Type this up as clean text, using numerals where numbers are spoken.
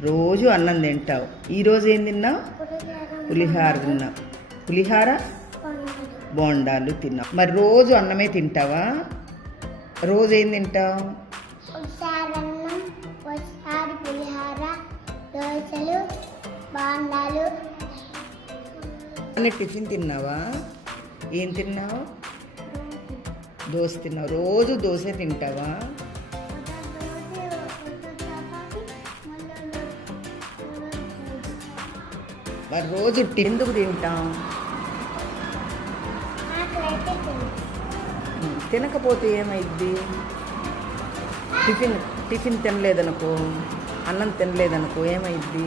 రోజు అన్నం తింటావు. ఈరోజు ఏం తిన్నావు? పులిహార తిన్నావు. పులిహార బోండాలు తిన్నావు. మరి రోజు అన్నమే తింటావా? రోజు ఏం తింటావు? అన్ని టిఫిన్ తిన్నావా? ఏం తిన్నావు? దోశ తిన్నావు. రోజు దోశ తింటావా? మరి రోజు ఎందుకు తింటాం? తినకపోతే ఏమైద్ది? టిఫిన్ తినలేదనుకో, అన్నం తినలేదనుకో ఏమైద్ది?